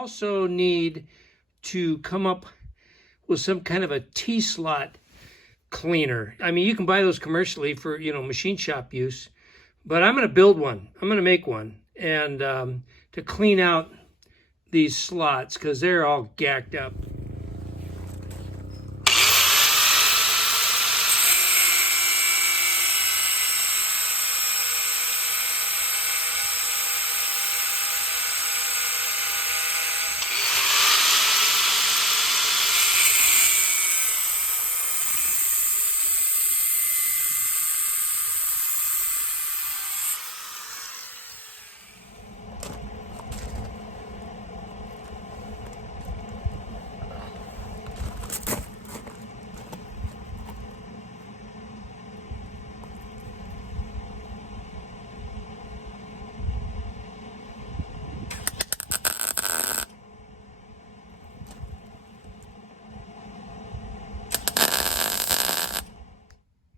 also need to come up with some kind of a T-slot cleaner. I mean, you can buy those commercially for, machine shop use, but I'm going to build one. I'm going to make one, and to clean out these slots because they're all gacked up.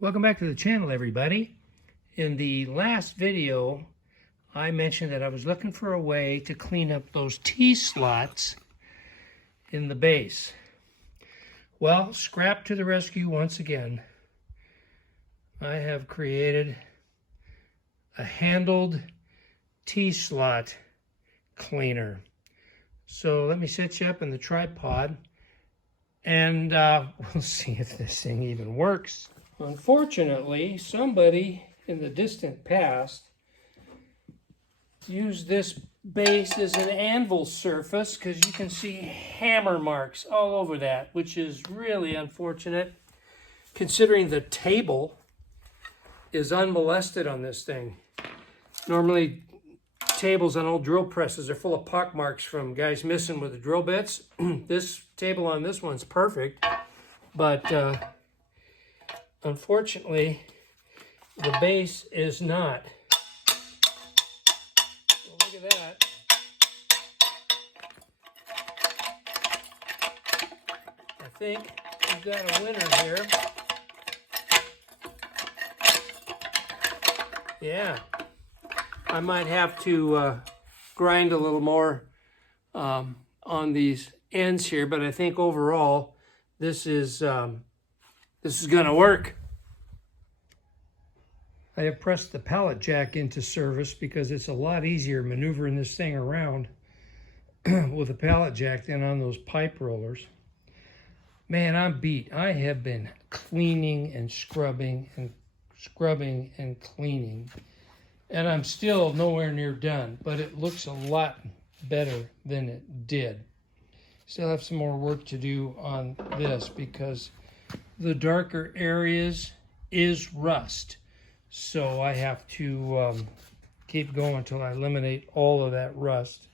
Welcome back to the channel, everybody. In the last video, I mentioned that I was looking for a way to clean up those T-slots in the base. Well, scrap to the rescue once again. I have created a handled T-slot cleaner. So let me set you up in the tripod, and we'll see if this thing even works. Unfortunately, somebody in the distant past used this base as an anvil surface because you can see hammer marks all over that, which is really unfortunate considering the table is unmolested on this thing. Normally, tables on old drill presses are full of pock marks from guys missing with the drill bits. This table on this one's perfect, but unfortunately, the base is not. Well, look at that. I think we've got a winner here. Yeah. I might have to grind a little more on these ends here, but I think overall this is going to work. I have pressed the pallet jack into service because it's a lot easier maneuvering this thing around with a pallet jack than on those pipe rollers. Man, I'm beat. I have been cleaning and scrubbing and cleaning, and I'm still nowhere near done, but it looks a lot better than it did. Still have some more work to do on this because the darker areas is rust. So I have to keep going until I eliminate all of that rust.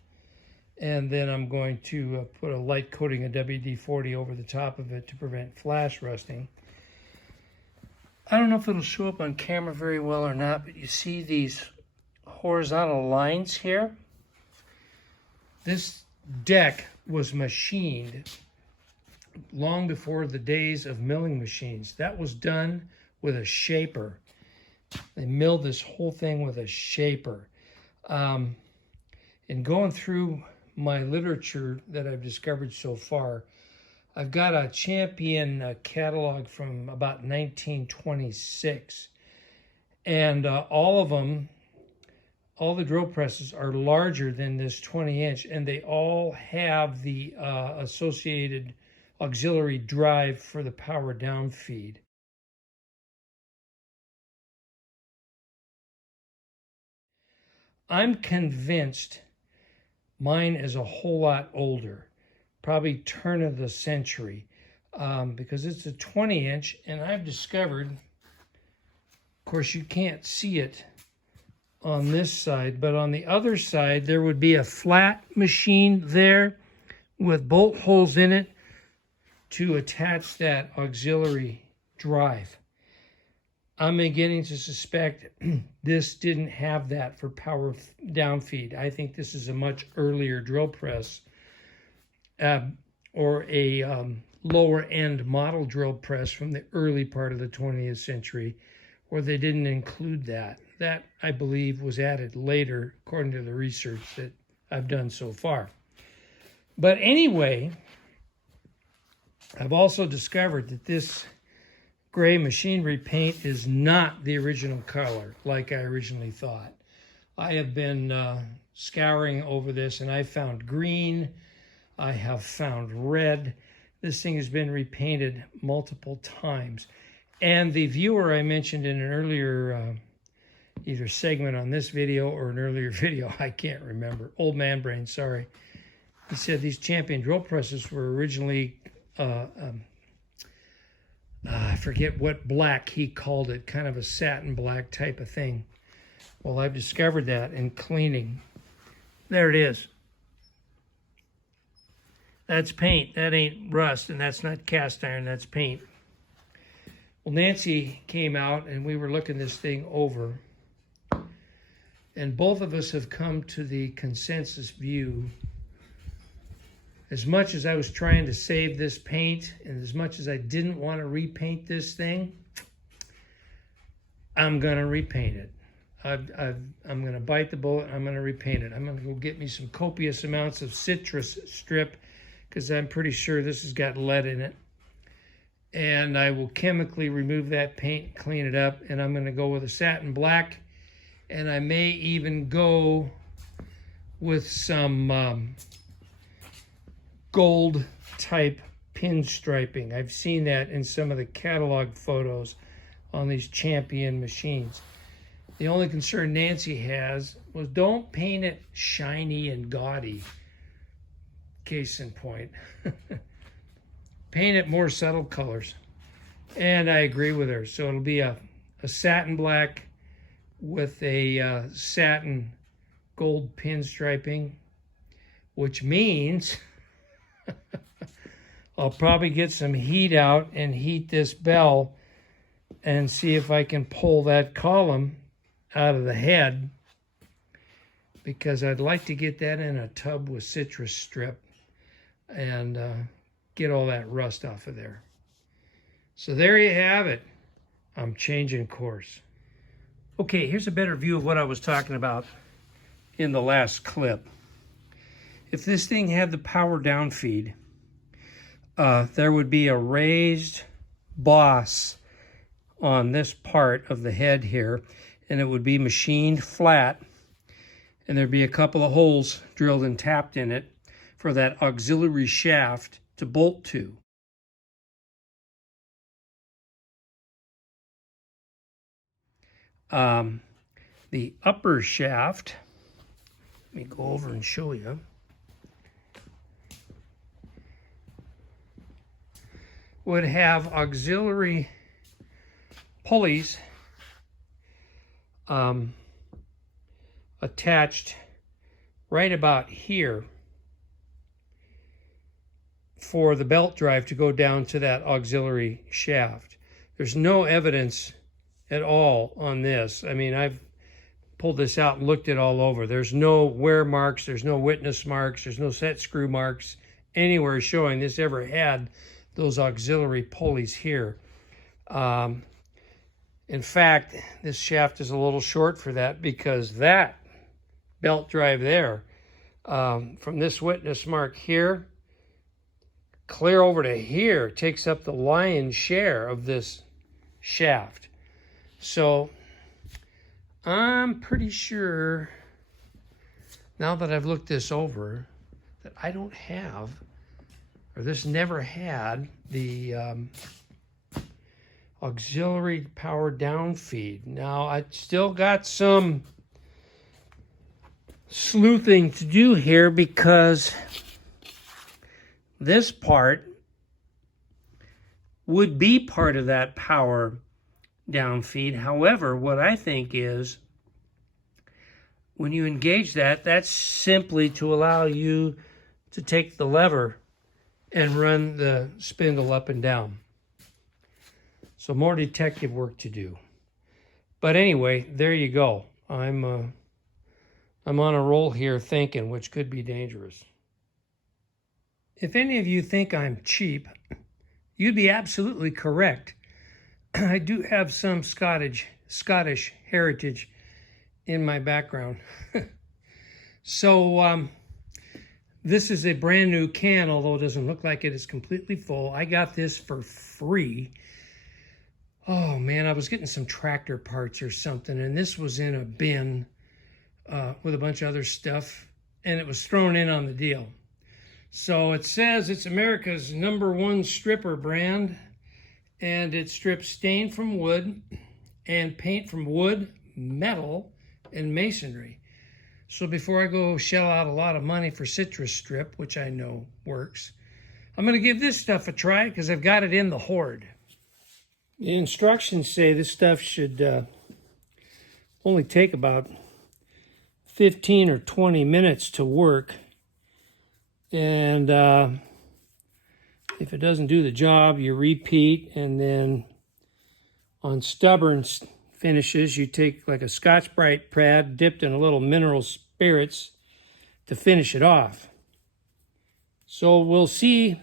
And then I'm going to put a light coating of WD-40 over the top of it to prevent flash rusting. I don't know if it'll show up on camera very well or not, but you see these horizontal lines here? This deck was machined long before the days of milling machines. That was done with a shaper. They milled this whole thing with a shaper. And going through my literature that I've discovered so far, I've got a Champion catalog from about 1926. And all of them, all the drill presses are larger than this 20-inch, and they all have the associated auxiliary drive for the power down feed. I'm convinced mine is a whole lot older, probably turn of the century, because it's a 20-inch, and I've discovered, of course you can't see it on this side, but on the other side there would be a flat machine there with bolt holes in it to attach that auxiliary drive. I'm beginning to suspect this didn't have that for power down feed. I think this is a much earlier drill press or a lower end model drill press from the early part of the 20th century where they didn't include that. That, I believe, was added later according to the research that I've done so far. But anyway, I've also discovered that this gray machine repaint is not the original color like I originally thought. I have been scouring over this, and I found green. I have found red. This thing has been repainted multiple times. And the viewer I mentioned in an earlier either segment on this video or an earlier video, I can't remember. Old man brain, sorry. He said these Champion drill presses were originally, I forget what black he called it, kind of a satin black type of thing. Well, I've discovered that in cleaning. There it is. That's paint. That ain't rust, and that's not cast iron. That's paint. Well, Nancy came out, and we were looking this thing over. And both of us have come to the consensus view. As much as I was trying to save this paint, and as much as I didn't want to repaint this thing, I'm going to repaint it. I'm going to bite the bullet. I'm going to repaint it. I'm going to go get me some copious amounts of citrus strip, because I'm pretty sure this has got lead in it. And I will chemically remove that paint, clean it up, and I'm going to go with a satin black. And I may even go with some gold type pinstriping. I've seen that in some of the catalog photos on these Champion machines. The only concern Nancy has was don't paint it shiny and gaudy. Case in point. Paint it more subtle colors. And I agree with her. So it'll be a satin black with a satin gold pinstriping, which means I'll probably get some heat out and heat this bell and see if I can pull that column out of the head, because I'd like to get that in a tub with citrus strip and get all that rust off of there. So there you have it. I'm changing course. Okay, here's a better view of what I was talking about in the last clip. If this thing had the power down feed, there would be a raised boss on this part of the head here, and it would be machined flat, and there'd be a couple of holes drilled and tapped in it for that auxiliary shaft to bolt to. The upper shaft, let me go over and show you, would have auxiliary pulleys attached right about here for the belt drive to go down to that auxiliary shaft. There's no evidence at all on this. I mean, I've pulled this out and looked it all over. There's no wear marks, there's no witness marks, there's no set screw marks anywhere showing this ever had those auxiliary pulleys here. In fact, this shaft is a little short for that, because that belt drive there, from this witness mark here, clear over to here, takes up the lion's share of this shaft. So I'm pretty sure, now that I've looked this over, that I don't have, or this never had, the auxiliary power down feed. Now, I still got some sleuthing to do here, because this part would be part of that power down feed. However, what I think is, when you engage that, that's simply to allow you to take the lever and run the spindle up and down. So more detective work to do. But anyway, there you go. I'm on a roll here thinking, which could be dangerous. If any of you think I'm cheap, you'd be absolutely correct. I do have some Scottish heritage in my background. So This is a brand new can, although it doesn't look like it. It's completely full. I got this for free. Oh man, I was getting some tractor parts or something, and this was in a bin with a bunch of other stuff, and it was thrown in on the deal. So it says it's America's #1 stripper brand, and it strips stain from wood and paint from wood, metal, and masonry. So before I go shell out a lot of money for citrus strip, which I know works, I'm going to give this stuff a try because I've got it in the hoard. The instructions say this stuff should only take about 15 or 20 minutes to work. And if it doesn't do the job, you repeat. And then on stubborn finishes, you take like a Scotch-Brite pad dipped in a little mineral spirits to finish it off. So we'll see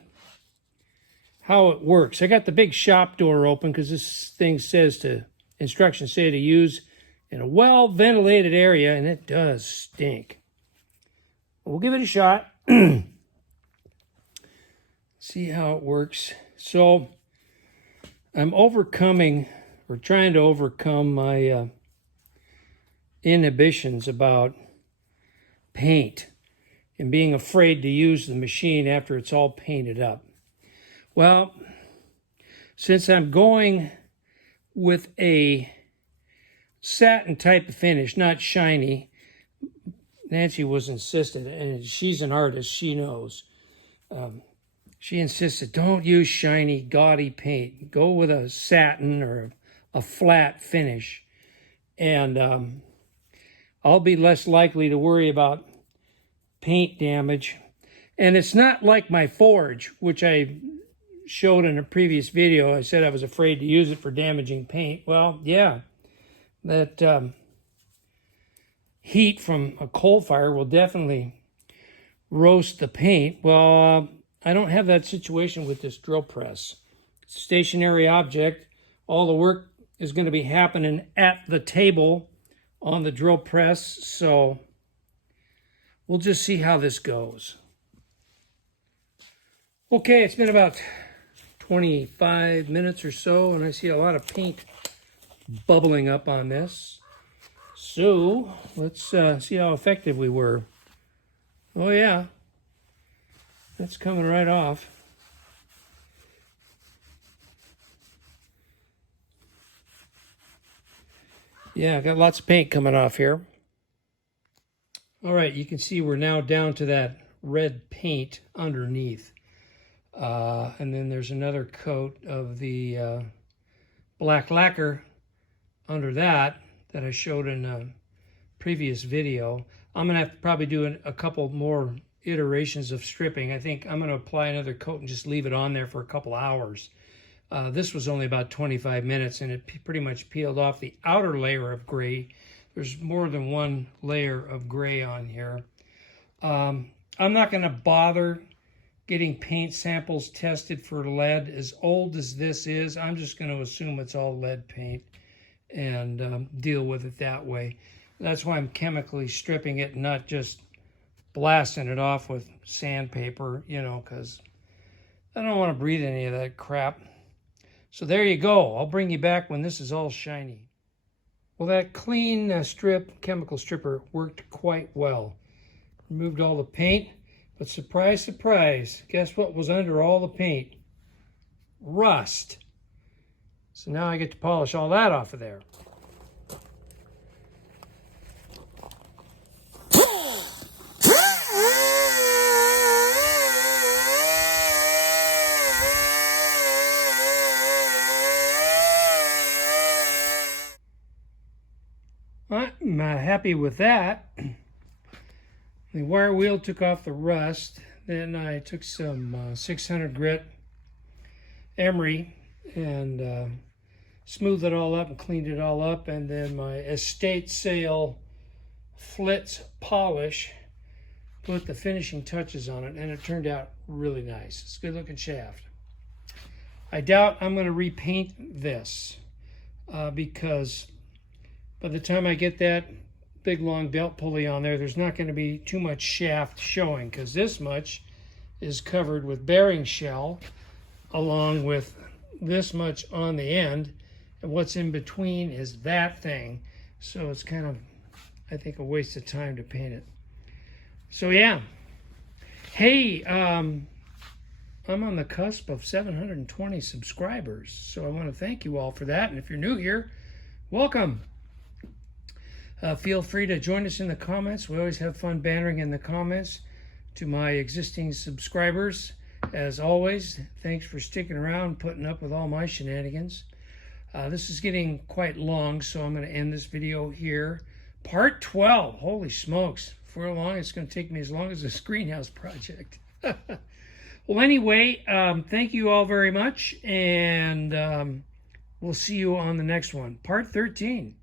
how it works. I got the big shop door open because this thing says instructions say to use in a well-ventilated area, and it does stink. We'll give it a shot. See how it works. So I'm trying to overcome my inhibitions about paint and being afraid to use the machine after it's all painted up. Well, since I'm going with a satin type of finish, not shiny, Nancy was insistent, and she's an artist, she knows. She insisted, don't use shiny, gaudy paint. Go with a satin or a flat finish. And I'll be less likely to worry about paint damage. And it's not like my forge, which I showed in a previous video. I said I was afraid to use it for damaging paint. Well, yeah, that heat from a coal fire will definitely roast the paint. Well, I don't have that situation with this drill press. It's a stationary object. All the work is going to be happening at the table on the drill press, so we'll just see how this goes. Okay, it's been about 25 minutes or so, and I see a lot of paint bubbling up on this. So let's see how effective we were. Oh yeah, that's coming right off. Yeah, got lots of paint coming off here. All right, you can see we're now down to that red paint underneath. And then there's another coat of the black lacquer under that I showed in a previous video. I'm going to have to probably do a couple more iterations of stripping. I think I'm going to apply another coat and just leave it on there for a couple hours. This was only about 25 minutes, and it pretty much peeled off the outer layer of gray. There's more than one layer of gray on here. I'm not going to bother getting paint samples tested for lead. As old as this is, I'm just going to assume it's all lead paint and deal with it that way. That's why I'm chemically stripping it and not just blasting it off with sandpaper, you know, because I don't want to breathe any of that crap. So there you go. I'll bring you back when this is all shiny. Well, that clean chemical stripper worked quite well. Removed all the paint, but surprise, surprise, guess what was under all the paint? Rust. So now I get to polish all that off of there. I'm happy with that. The wire wheel took off the rust. Then I took some 600 grit emery and smoothed it all up and cleaned it all up. And then my estate sale Flitz polish, put the finishing touches on it, and it turned out really nice. It's a good looking shaft. I doubt I'm going to repaint this because by the time I get that big long belt pulley on there, there's not going to be too much shaft showing, because this much is covered with bearing shell along with this much on the end, and what's in between is that thing. So it's kind of, I think, a waste of time to paint it. So yeah. Hey, I'm on the cusp of 720 subscribers, so I want to thank you all for that. And if you're new here, welcome. Feel free to join us in the comments. We always have fun bantering in the comments. To my existing subscribers, as always, thanks for sticking around, putting up with all my shenanigans. This is getting quite long, so I'm going to end this video here. Part 12. Holy smokes. For long, it's going to take me as long as this greenhouse project. Well, anyway, thank you all very much, and we'll see you on the next one. Part 13.